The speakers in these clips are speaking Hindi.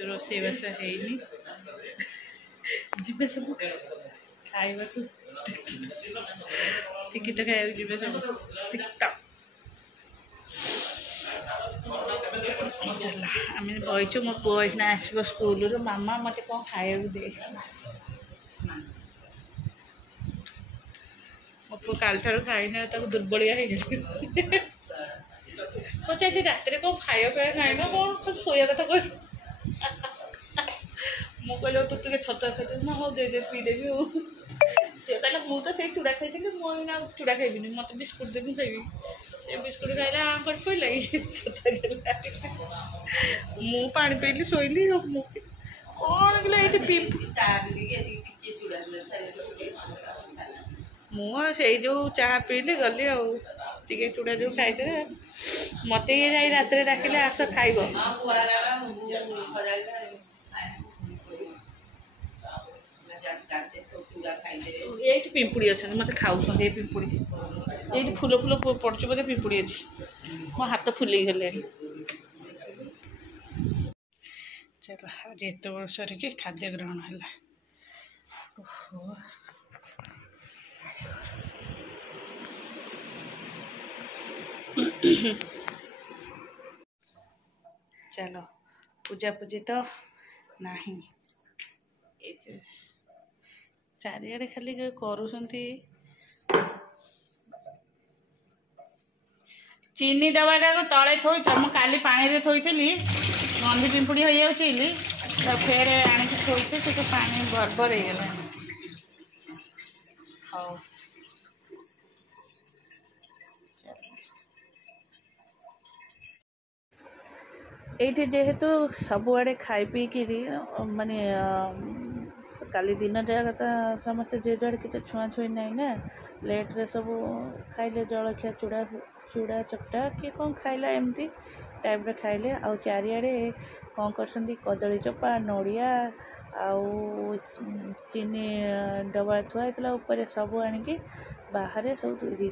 रोषेईबास है जीवे सब खाइबा टिकिट खाइबा जीवे सब टिकटक आम बहीचु मो पु एखना आसब स्कूल मामा मत कौन खाया दे मो पु काल खाई दुर्बलिया पचार रात कौन खाया खाई ना कौन शोया कथा कह मु कहल तू टे छतुआ खाई ना हाँ दे पीदेवी सी कहला मुझे से चूड़ा खाई मुझे चूड़ा खाइबी मत बिस्कुट देवी खाइबी से बिस्कुट खाइले आँ कर पड़ा मु पा पीली शोली कौन कहला मुझे जो चाह पीली गली आगे चूड़ा जो खाई मत ये जाए रात डाकिले आस खाइब ये पिंपुड़ी अच्छा मत खाऊ पिंपुड़ी ये फूल फूल पड़छ बोधे पिंपुड़ी अच्छी मो हाथ फुल गले चलो आज एत वर्ष के खाद्य ग्रहण है चलो पूजा पूजी तो नहीं चारिआडे खाली करूँगी चीनी डबाटा को तले थोई मुझे काली पानी रे थोई गंधी पिंपुड़ी हो जाऊँगी तो फेर आणिक थोईचे से तो पानी भरभर हो गला हाँ ये जेहेतु सबुआड़े खाई पीकि माने काली दिन जाक समस्ते जे जुआड़े किसी छुआ छुई ना ना प्लेट्रे सब खाइले जलखिया चूड़ा चूड़ा चकटा किए कौन खाइला एमती टाइप खाइले आउ चारिआडे कौन कर कदली चोपा नड़िया आउ चीनी डबा थुआ होता सब आणिकी बाहर सब थी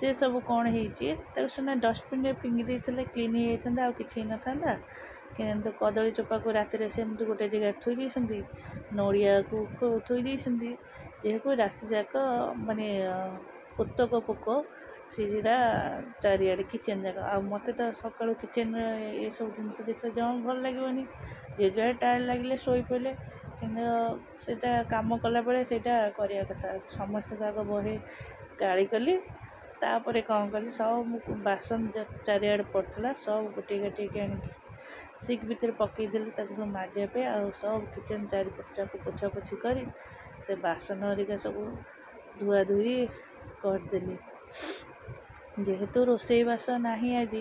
से सब कौन होना डस्टबिन में फिंगी देते क्लीन हो जाता आ कि ना था कि कदली चोपा को रात सेमती गोटे जगह थोई नड़िया को थोई जेहेतु रात जाक माने पोतक पोक सीटा चारिआडे किचेन जाक आ मत तो सका किचेन ये सब जिन देख जमा भल लगे जे जो टायर लगे शोई पड़े कि कम कला बेले करवा कथा समस्त आग बहे गाड़ी कली तापर कौन कली सब बासन चारिआडे पड़ता सब गोटे गोटे आण सिंक भितर पकईदेली मारियापे आ सब किचेन चारिपटा को पोछा पोछी कर से बासन हरिका सब धुआ धुई करदेली जेहेतु रोषेईबास नहीं आज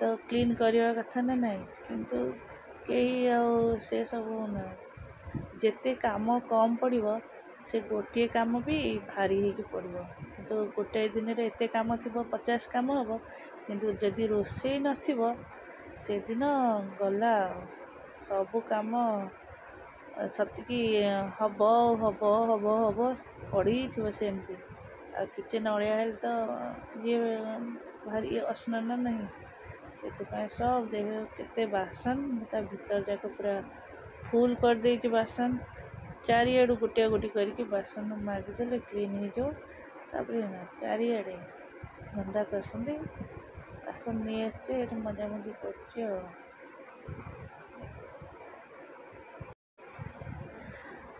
तो क्लीन करवा कथा ना नहीं किंतु कई से सब ना जिते काम कम पड़ो से गोटे काम भी भारी हो पड़ो किंतु गोटे दिन में एत काम थी 50 काम हम किंतु जदि रोषे न से दिन गला सब काम सतकी हम हम हम हम पड़ी थी सेमती आ किचेन अलिया हेल्ले तो ये भारी अस्नान नहीं से सब देख केते बासन भीतर जाक पूरा फुल कर दे बासन चारिआडू गोटिया गोटी करके बासन मारिदेले क्लीन हो ना चारिआडे गंदा कर बासन नहीं आसचे मजामजी कर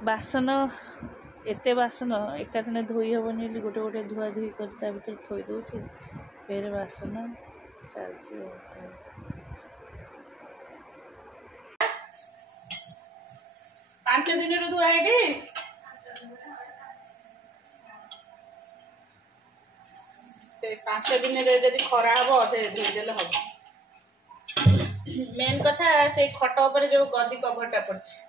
बासन एते बासन एका दिन धोई हेनी गोटे गोटे धुआ धुई कर भर थोई दूसरी फिर बासन चलती 5 दिन धुआ है से 5 दिन खरा हम धोईदे हम मेन कथा से खट उपर जो गदी कभरटा पड़े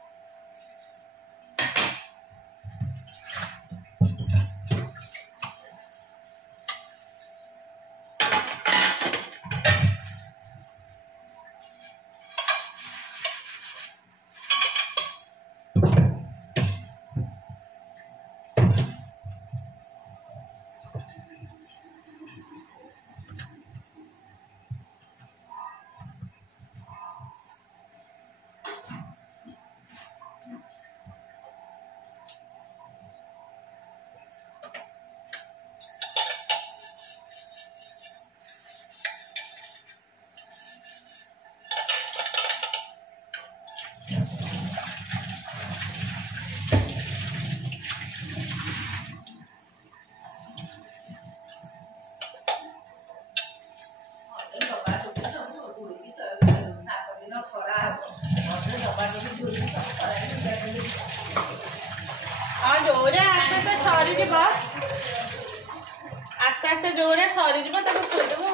आस्ते आस्ते जोरे सरी जीव ताको थोइदेबो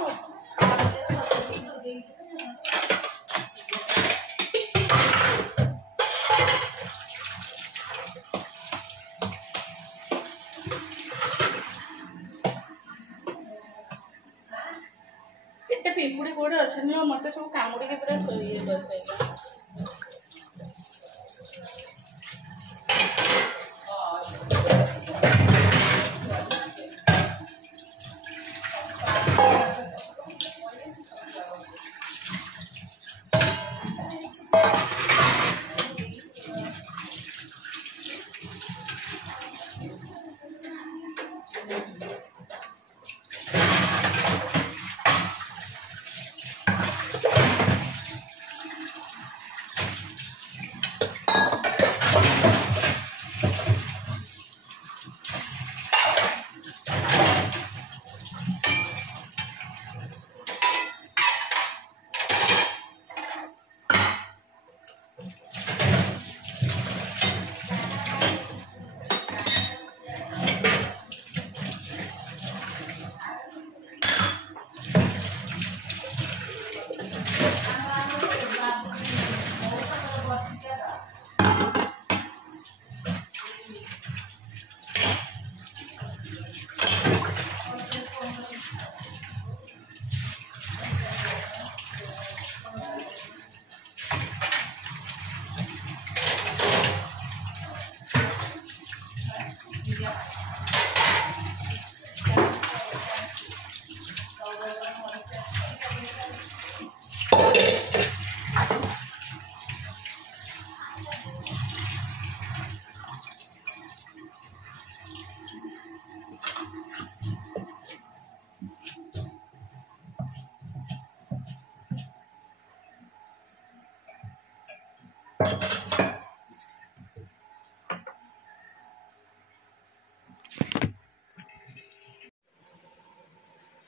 एते पिंपुड़ी कोड़े अछन मते सब कामुड़ी के पूरा ये करते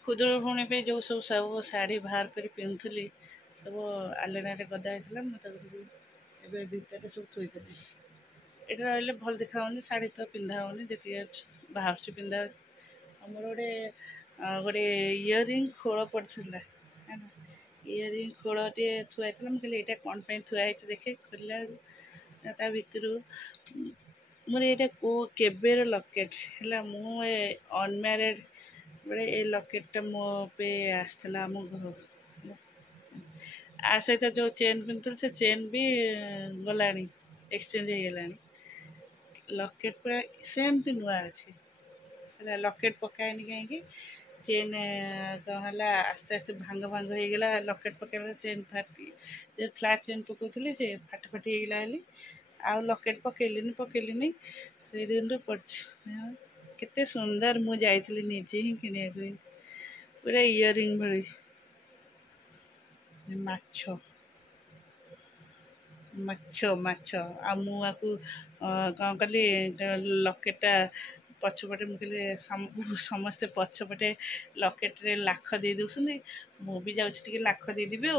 खुदुरुकुणी पे जो सब शाढ़ी बाहर कर पिंधुली सब आलेना गदा होता मुझे भितर सब थोड़ी ये रही भल देखा शाढ़ी तो पिंधा होनी जी बाहर पिंधा मोर गोटे गोटे इयरिंग खोल पड़ा इयरिंग खोलटे थुआई मुझे यहाँ कौन थुआई देखे खोल भर मोर ये केबेर लकेट है मुझे अनम्यारेड बड़े ये लकेटा मो पे आसला आम घर आ सहित जो चेन पिंधुल से चेन भी गला एक्सचेंज हो गला लकेट पूरा सेमती नुआ अच्छे लकेट पकाएनि कहीं चेन कौन है आस्ते आस्ते भांग भांग हो गला लकेट पकड़ा चेन फाटी फ्लाट चेन पकाउली से फाटी फाटी हो गला आउ लकेट पकैलिनी से दिन पड़ी केते सुंदर मु जाइली निजे ही किनिया पूरा इयरिंग भली माछ माछ माछ आ मुझे कौन कली लकेटा पछपटे मुझे समस्ते पछपटे लकेट्रे लाख दे दूसरी मुझे जाऊँगी लाख देदेवी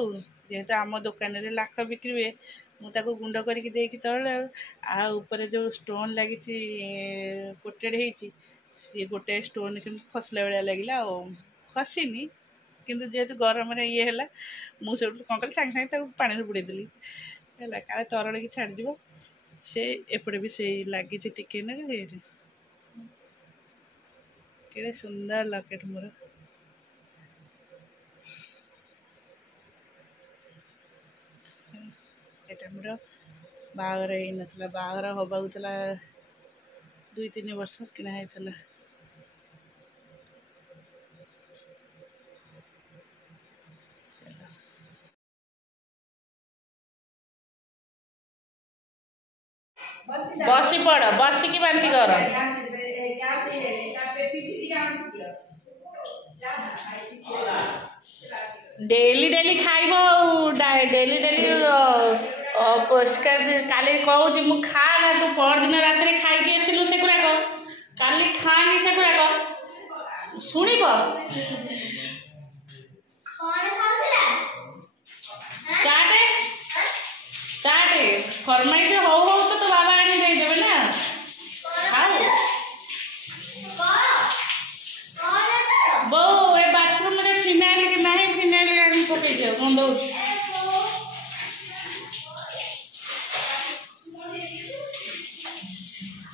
जेहेतु आम दुकान रे लाख बिक्री हुए मुझे गुंड करके देकी तले आपर जो स्टोन लगी कोटेड हो सी गोटे स्टोन कि खसला भाया लगे खसीनी किंतु जेहेतु गरम ये है मुझे कौन कल सागे सागे पानी बुड़ेदेली है काले तरल की छाड़ से एपटे भी से लगी टिके के सुंदर लकेट मोर एटा मोर बागर ही नथला बागर हवा 2-3 वर्ष किना होता बसी पड़ बसिकी बांती कर डेली डेली खाइब डेली डेली काली कहूँ मु खाना तू परदिन रात खाई आसलु से काली खानी से शुणब चाटे चाटे फरमाइश हो तो बाबा आनी देदेवे ना बंद हो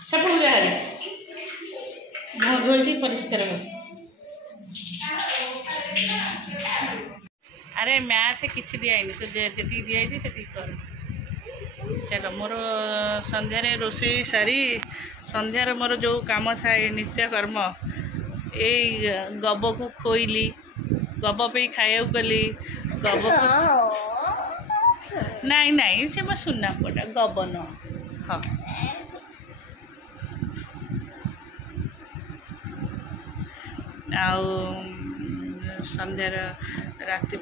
छपड़ जाए मुँह धोई परिष्कार हो। अरे मैथ किसी दिखाई तो जी दिखाई से कर। चलो मोर संध्यारे रोषे सारी संध्यार मोर जो काम थाए नित्यकर्म यही गब को खोइली गब पे खाया गली गब नाई नाई से मैं सुनना पड़ा गब न हाँ आउ संध्यार राति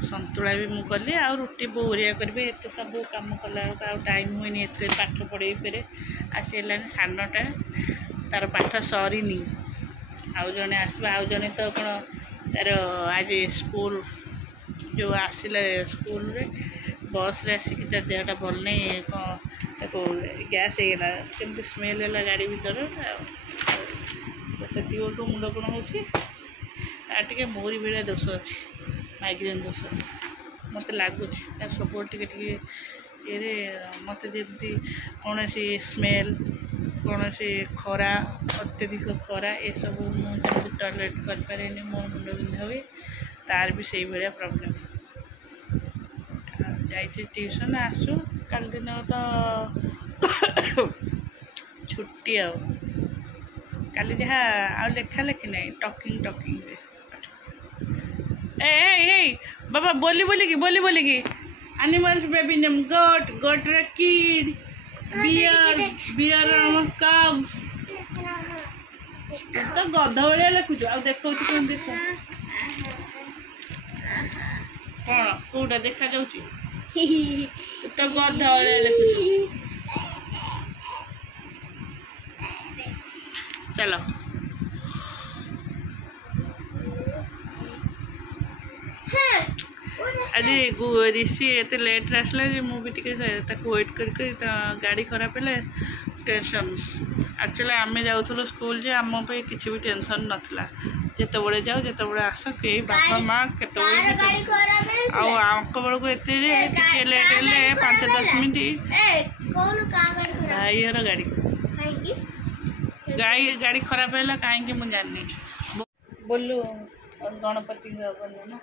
संतुला भी मुझे कली आ रुटी बोरिया करी एत सब कम कला टाइम हुए एत पाठ पढ़े पे आसीला सानटा तार पाठ सरीनी आउ जड़े आसवा आउ जड़े तो कौन तार आज स्कूल जो आसला स्कूल रे बस रे आसिक तार देहटा भल नहीं कौन गैस होगा केमती स्मेल है गाड़ी भर से मुंड कौन हो मोरी भाया दोष अच्छी माइग्रेन दोष मत लगुच सब ये मत जमी कौन स्मेल कौन खरा अत्यधिक खरा ये सब मुझे टॉयलेट कर मो मुंड बिंधा हुए तार भी से भाया प्रॉब्लम जाइए ट्यूशन आसु कल दिन तो छुट्टी आ काली जहाँ आ लेखा लेखी ना टॉकिंग टॉकिंग ए बाबा बोली बोली एनिमल्स बेबी नेम गोट गोट रे किड बियर कव तो गध भाया लिखुच आ देखा कौन देख कौन कौटा देखा जाऊँ तो गध भाया लिखुच चलो आज ऋषि एत लेट आसला मुझे वेट कर गाड़ी खराब है टेंशन एक्चुअली आम जाऊँ स्कूल जे आम पे किसी भी टेंशन नाला जिते बड़े जाओ जिते बड़े आस कई बापा माँ के बेलू एत लेट है 5-10 मिनट भाईर गाड़ी खराब है कहीं मुझे जानी बोलू गणपति बनो ना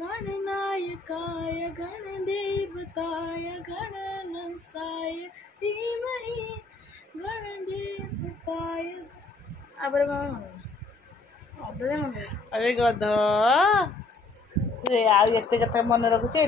गणनायकाय गणदेवताय गणनसाय धीमहि गणदेवताय अरे गध आते कथा मन रखुचे।